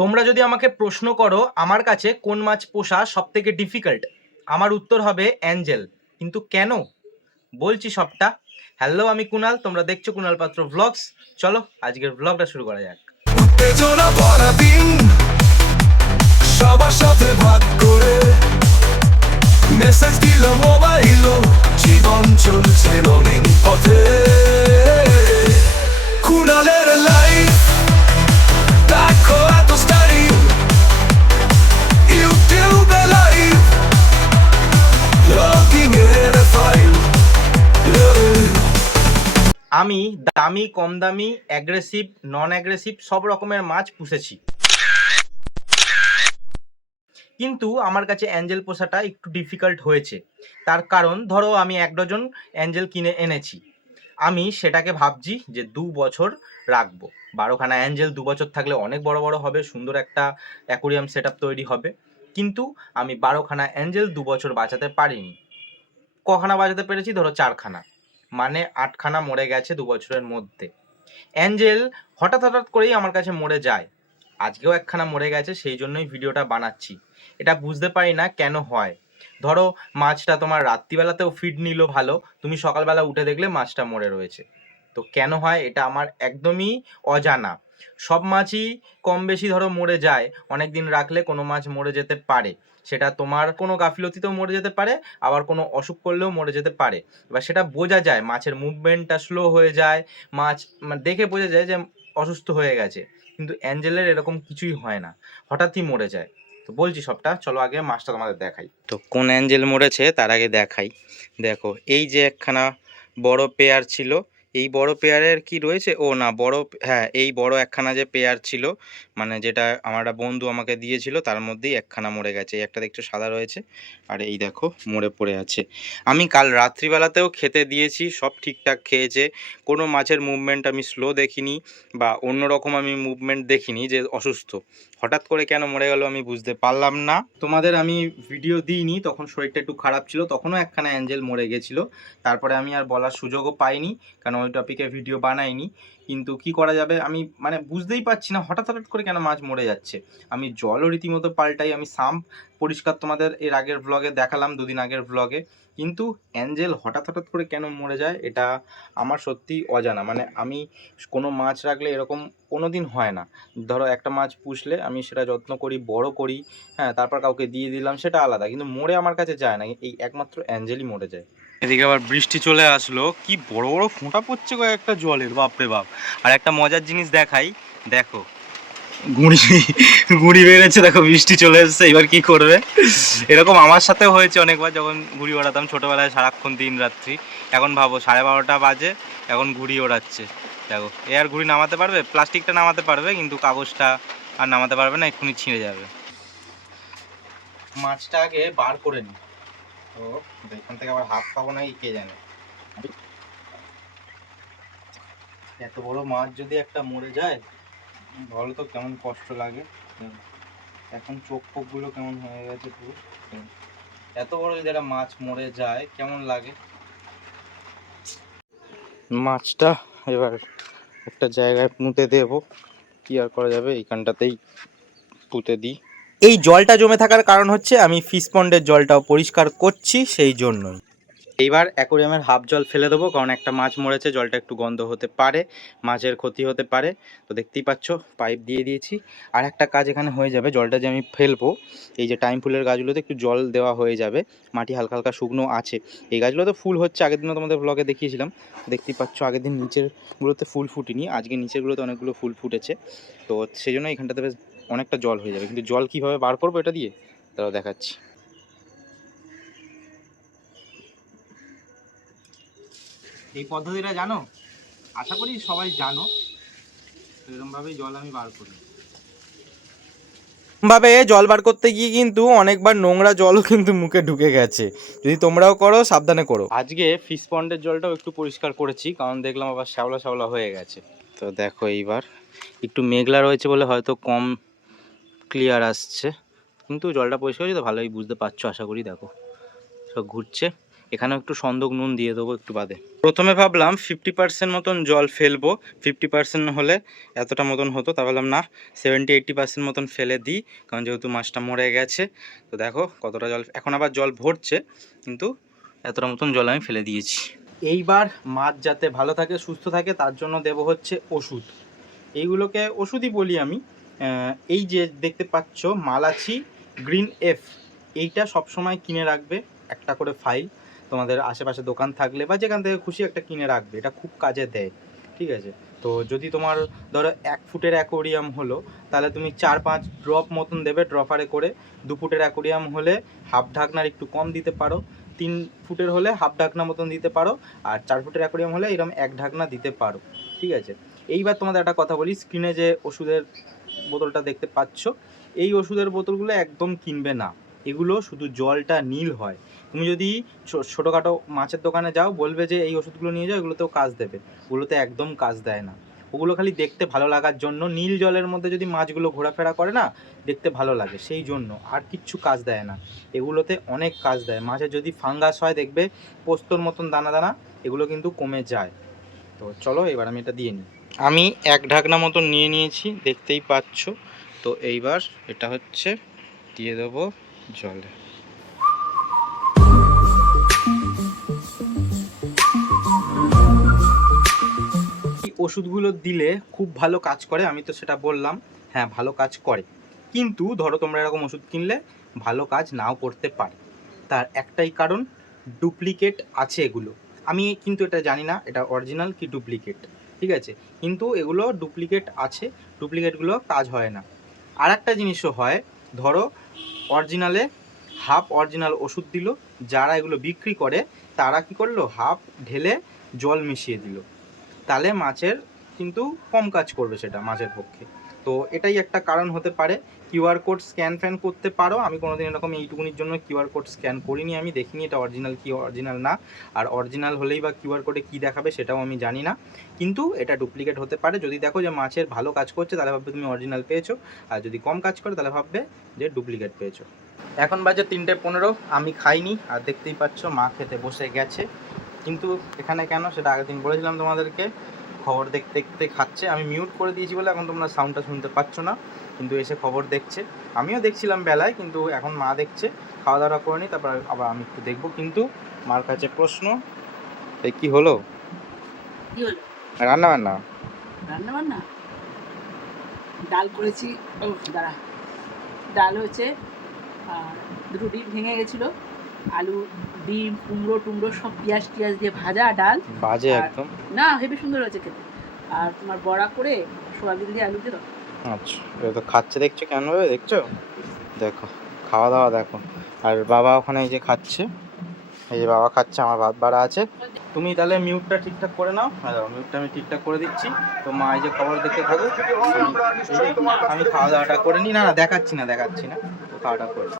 তোমরা যদি আমাকে প্রশ্ন করো আমার কাছে কোন মাছ পোষা সব থেকে ডিফিকাল্ট, আমার উত্তর হবে অ্যাঞ্জেল। কিন্তু কেন, বলছি সবটা। হ্যালো, আমি কুনাল, তোমরা দেখছো কুনাল পাত্র ভ্লগস। চলো আজকের ভ্লগটা শুরু করা যাক। উত্তেজনা ভরা দিন, সবার সাথে ভাগ করে মেসেজ দিল মোবাইল, জীবন চলছে রঙিন পথে। কুনালের লাইফ দেখো এত স্টাইল, ইউটিউবে লাইভ, লগিং এর ফাইল। আমি দামি, কম দামি, অ্যাগ্রেসিভ, নন অ্যাগ্রেসিভ সব রকমের মাছ পুষেছি, কিন্তু আমার কাছে অ্যাঞ্জেল পোষাটা একটু ডিফিকাল্ট হয়েছে। তার কারণ ধরো আমি 1 ডজন অ্যাঞ্জেল কিনে এনেছি, আমি সেটাকে ভাবছি যে 2 বছর রাখবো। 12খানা অ্যাঞ্জেল 2 বছর থাকলে অনেক বড় বড় হবে, সুন্দর একটা অ্যাকোরিয়াম সেট আপ তৈরি হবে। কিন্তু আমি 12খানা অ্যাঞ্জেল 2 বছর বাঁচাতে পারিনি। কখানা বাঁচাতে পেরেছি? ধরো 4খানা, মানে 8খানা মরে গেছে 2 বছরের মধ্যে। অ্যাঞ্জেল হঠাৎ হঠাৎ করেই আমার কাছে মরে যায়, আজকেও 1খানা মরে গেছে, সেই জন্যই ভিডিওটা বানাচ্ছি। এটা বুঝতে পারি না কেন হয়। ধরো মাছটা তোমার রাত্রিবেলাতেও ফিড নিল ভালো, তুমি সকালবেলা উঠে দেখলে মাছটা মরে রয়েছে। তো কেন হয় এটা আমার একদমই অজানা। সব মাছই কম বেশি ধরো মরে যায়, অনেক দিন রাখলে কোনো মাছ মরে যেতে পারে, সেটা তোমার কোনো গাফিলতিতেও মরে যেতে পারে, আবার কোনো অসুখ করলেও মরে যেতে পারে। এবার সেটা বোঝা যায়, মাছের মুভমেন্টটা স্লো হয়ে যায়, মাছ দেখে বোঝা যায় যে অসুস্থ হয়ে গেছে। কিন্তু অ্যাঞ্জেলের এরকম কিছুই হয় না, হঠাৎই মরে যায়। তো বলছি সবটা, চলো আগে মাছটা তোমাদের দেখাই। তো কোন অ্যাঞ্জেল মরেছে তার আগে দেখাই। দেখো এই যে একখানা বড় পেয়ার ছিল, এই বড় পেয়ারের কি রয়েছে, ও না বড়, হ্যাঁ এই বড় একখানা যে পেয়ার ছিল, মানে যেটা আমার একটা বন্ধু আমাকে দিয়েছিল, তার মধ্যেই একখানা মরে গেছে। এই একটা দেখছো সাদা রয়েছে, আর এই দেখো মরে পড়ে আছে। আমি কাল রাত্রিবেলাতেও খেতে দিয়েছি, সব ঠিকঠাক খেয়েছে, কোনো মাছের মুভমেন্ট আমি স্লো দেখিনি বা অন্যরকম আমি মুভমেন্ট দেখিনি যে অসুস্থ। হঠাৎ করে কেন মরে গেল আমি বুঝতে পারলাম না। তোমাদের আমি ভিডিও দিইনি, তখন শরীরটা একটু খারাপ ছিল, তখনও একখানা অ্যাঞ্জেল মরে গেছিলো। তারপরে আমি আর বলার সুযোগও পাইনি, কারণ ওই টপিকে ভিডিও বানাইনি। কিন্তু কি করা যাবে, আমি মানে বুঝতেই পারছি না হঠাৎ হঠাৎ করে কেন মাছ মরে যাচ্ছে। আমি জলও রীতিমতো পাল্টাই, আমি সাম্প পরিষ্কার তোমাদের এর আগের ভ্লগে দেখালাম, 2 দিন আগের ভ্লগে। কিন্তু অ্যাঞ্জেল হঠাৎ হঠাৎ করে কেন মরে যায় এটা আমার সত্যি অজানা। মানে আমি কোনো মাছ রাখলে এরকম কোনো দিন হয় না। ধরো একটা মাছ পুষলে আমি সেটা যত্ন করি, বড় করি, হ্যাঁ, তারপর কাউকে দিয়ে দিলাম, সেটা আলাদা, কিন্তু মরে আমার কাছে যায় না, এই একমাত্র অ্যাঞ্জেলই মরে যায়। এদিকে আবার বৃষ্টি চলে আসলো, কি বড় বড় ফোঁটা পড়ছে কয়েকটা জলের, বাপরে বাপ। আর একটা মজার জিনিস দেখাই, দেখো গুঁড়ি গুঁড়ি বেড়েছে, দেখো বৃষ্টি চলে এসেছে, এবার কি করবে। এরকম আমার সাথেও হয়েছে অনেকবার, যখন ঘুড়ি ওড়াতাম ছোটোবেলায় সারাক্ষণ দিন রাত্রি। এখন ভাবো 12:30 বাজে, এখন ঘুড়ি ওড়াচ্ছে। দেখো এ আর ঘুড়ি নামাতে পারবে? প্লাস্টিকটা নামাতে পারবে, কিন্তু কাগজটা আর নামাতে পারবে না, এক্ষুনি ছিঁড়ে যাবে। মাছটা আগে বার করে নি, তো এখান থেকে আবার হাত পাবো নাকি কে জানে। এত বড় মাছ যদি একটা মরে যায়, বলো তো কেমন কষ্ট লাগে। এখন চোখ ফোকগুলো কেমন হয়ে গেছে পুরো। এত বড় যদি একটা মাছ মরে যায় কেমন লাগে। মাছটা এবার একটা জায়গায় পুঁতে দেবো, কি আর করা যাবে, এইখানটাতেই পুঁতে দিই। এই জলটা জমে থাকার কারণ হচ্ছে আমি ফিশ পন্ডের জলটাও পরিষ্কার করছি, সেই জন্যই। এইবার অ্যাকোরিয়ামের হাফ জল ফেলে দেবো, কারণ একটা মাছ মরেছে, জলটা একটু গন্ধ হতে পারে, মাছের ক্ষতি হতে পারে। তো দেখতেই পাচ্ছ পাইপ দিয়ে দিয়েছি। আর একটা কাজ এখানে হয়ে যাবে, জলটা যে আমি ফেলবো, এই যে টাইম ফুলের গাছগুলোতে একটু জল দেওয়া হয়ে যাবে, মাটি হালকা হালকা শুকনো আছে। এই গাছগুলো তো ফুল হচ্ছে, আগের দিনও তোমাদের ব্লগে দেখিয়েছিলাম, দেখতেই পাচ্ছ। আগের দিন নিচেরগুলোতে ফুল ফুটিনি, আজকে নিচেরগুলোতে অনেকগুলো ফুল ফুটেছে। তো সেই জন্য এখানটাতে বেশ অনেকটা জল হয়ে যাবে। কিন্তু জল কীভাবে বার করবো এটা দিয়ে, তাও দেখাচ্ছি। এই পদ্ধতিটা জানো? আশা করি সবাই জানো। এরকমভাবেই জল আমি বার করি। ভাবে জল বার করতে গিয়ে কিন্তু অনেকবার নোংরা জলও কিন্তু মুখে ঢুকে গেছে। যদি তোমরাও করো সাবধানে করো। আজকে ফিশ পন্ডের জলটাও একটু পরিষ্কার করেছি, কারণ দেখলাম আবার শ্যাওলা শ্যাওলা হয়ে গেছে। তো দেখো এইবার একটু মেঘলা রয়েছে বলে হয়তো কম ক্লিয়ার আসছে, কিন্তু জলটা পরিষ্কার হয়েছে তো ভালোই বুঝতে পারছো আশা করি। দেখো সব ঘুরছে, এখানেও একটু সন্দক নুন দিয়ে দেবো একটু বাদে। প্রথমে ভাবলাম 50% মতন জল ফেলবো, 50% হলে এতটা মতন হতো, তা ভাবলাম না 70-80% মতন ফেলে দিই, কারণ যেহেতু মাছটা মরে গেছে। তো দেখো কতটা জল, এখন আবার জল ভরছে, কিন্তু এতটা মতন জল আমি ফেলে দিয়েছি। এইবার মাছ যাতে ভালো থাকে সুস্থ থাকে তার জন্য দেব হচ্ছে ওষুধ। এইগুলোকে ওষুধই বলি আমি। এই যে দেখতে পাচ্ছ মালাচি গ্রিন এফ, এইটা সবসময় কিনে রাখবে, একটা করে ফাইল। তোমাদের আশেপাশে দোকান থাকলে বা যেখান থেকে খুশি একটা কিনে রাখবে, এটা খুব কাজে দেয়, ঠিক আছে? তো যদি তোমার ধরো 1 ফুটের অ্যাকোরিয়াম হলো, তাহলে তুমি 4-5 ড্রপ মতন দেবে ড্রপারে করে। 2 ফুটের অ্যাকোরিয়াম হলে হাফ ঢাকনার একটু কম দিতে পারো, 3 ফুটের হলে হাফ ঢাকনা মতন দিতে পারো, আর 4 ফুটের অ্যাকোরিয়াম হলে এরকম 1 ঢাকনা দিতে পারো, ঠিক আছে? এইবার তোমাদের একটা কথা বলি, স্ক্রিনে যে ওষুধের বোতলটা দেখতে পাচ্ছ, এই ওষুধের বোতলগুলো একদম কিনবে না। এগুলো শুধু জলটা নীল হয়। তুমি যদি ছোটোখাটো মাছের দোকানে যাও, বলবে যে এই ওষুধগুলো নিয়ে যাও, এগুলোতেও কাজ দেবে। ওগুলোতে একদম কাজ দেয় না। ওগুলো খালি দেখতে ভালো লাগার জন্য, নীল জলের মধ্যে যদি মাছগুলো ঘোরাফেরা করে না, দেখতে ভালো লাগে, সেই জন্য, আর কিচ্ছু কাজ দেয় না। এগুলোতে অনেক কাজ দেয়। মাছের যদি ফাঙ্গাস হয়, দেখবে পোস্তর মতন দানা দানা, এগুলো কিন্তু কমে যায়। তো চলো এবার আমি এটা দিয়ে নিই। আমি 1 ঢাকনা মতন নিয়ে নিয়েছি, দেখতেই পাচ্ছ। তো এইবার এটা হচ্ছে দিয়ে দেবো জলে। ওষুধগুলো দিলে খুব ভালো কাজ করে, আমি তো সেটা বললাম, হ্যাঁ ভালো কাজ করে। কিন্তু ধরো তোমরা এরকম ওষুধ কিনলে ভালো কাজ নাও করতে পারে। তার একটাই কারণ, ডুপ্লিকেট আছে এগুলো। আমি কিন্তু এটা জানি না এটা অরিজিনাল কি ডুপ্লিকেট, ঠিক আছে? কিন্তু এগুলো ডুপ্লিকেট আছে, ডুপ্লিকেটগুলো কাজ হয় না। আর একটা জিনিসও হয়, ধরো অরিজিনালে হাফ অরিজিনাল ওষুধ দিল, যারা এগুলো বিক্রি করে তারা কি করলো, হাফ ঢেলে জল মিশিয়ে দিল, তাহলে মাছের কিন্তু কম কাজ করবে সেটা মাছের পক্ষে। তো এটাই একটা কারণ হতে পারে। কিউআর কোড স্ক্যান ফ্যান করতে পারো, আমি কোনোদিন এরকম এইটুকুনির জন্য কিউআর কোড স্ক্যান করিনি, আমি দেখিনি এটা অরিজিনাল কি অরিজিনাল না। আর অরিজিনাল হলেই বা কিউআর কোডে কী দেখাবে সেটাও আমি জানি না, কিন্তু এটা ডুপ্লিকেট হতে পারে। যদি দেখো যে মাছের ভালো কাজ করছে, তাহলে ভাববে তুমি অরিজিনাল পেয়েছো, আর যদি কম কাজ করে তাহলে ভাববে যে ডুপ্লিকেট পেয়েছো। এখন বাজে 3:15, আমি খাইনি, আর দেখতেই পাচ্ছ মা খেতে বসে গেছে। কিন্তু এখানে কেন সেটা আগের দিন বলেছিলাম তোমাদেরকে, খবর দেখতে দেখতে খাচ্ছে। আমি মিউট করে দিয়েছি বলে এখন তোমরা সাউন্ডটা শুনতে পাচ্ছ না, কিন্তু এসে খবর দেখছে। আমিও দেখছিলাম বেলায়, কিন্তু এখন মা দেখছে। খাওয়া দাওয়া করে নি, তারপর আবার আমি একটু দেখবো। কিন্তু মার কাছে প্রশ্ন, এই কি হলো রান্না বান্না? রান্না বান্না ডাল করেছি, ও দাঁড়া, ডাল হয়েছে, আর দুটো ডিম ভেঙে গেছিলো, আলু ডিম কুমড়ো টুমড়ো সব পেঁয়াজ টিয়াজ দিয়ে ভাজা ডাল, বাজে আর একদম। না হেবি সুন্দর হয়েছে খেতে। আর তোমার বড়া করে সোয়াবিন দিয়ে আলু দিয়ে দাও। আচ্ছা, এটা তো খাচ্ছে, দেখছো কেন ভাবে দেখছো? দেখো খাওয়া দাওয়া দেখো। আর বাবা ওখানে এই যে খাচ্ছে, এই যে বাবা খাচ্ছে, আমার ভাত বাড়া আছে। তুমি তাহলে মিউটটা ঠিকঠাক করে নাও। হ্যাঁ মিউটটা আমি ঠিকঠাক করে দিচ্ছি। তো মা এই যে খবর দেখতে থাকো, আমি খাওয়া দাওয়াটা করে নিই। না দেখাচ্ছি না, তো খাওয়াটা করে।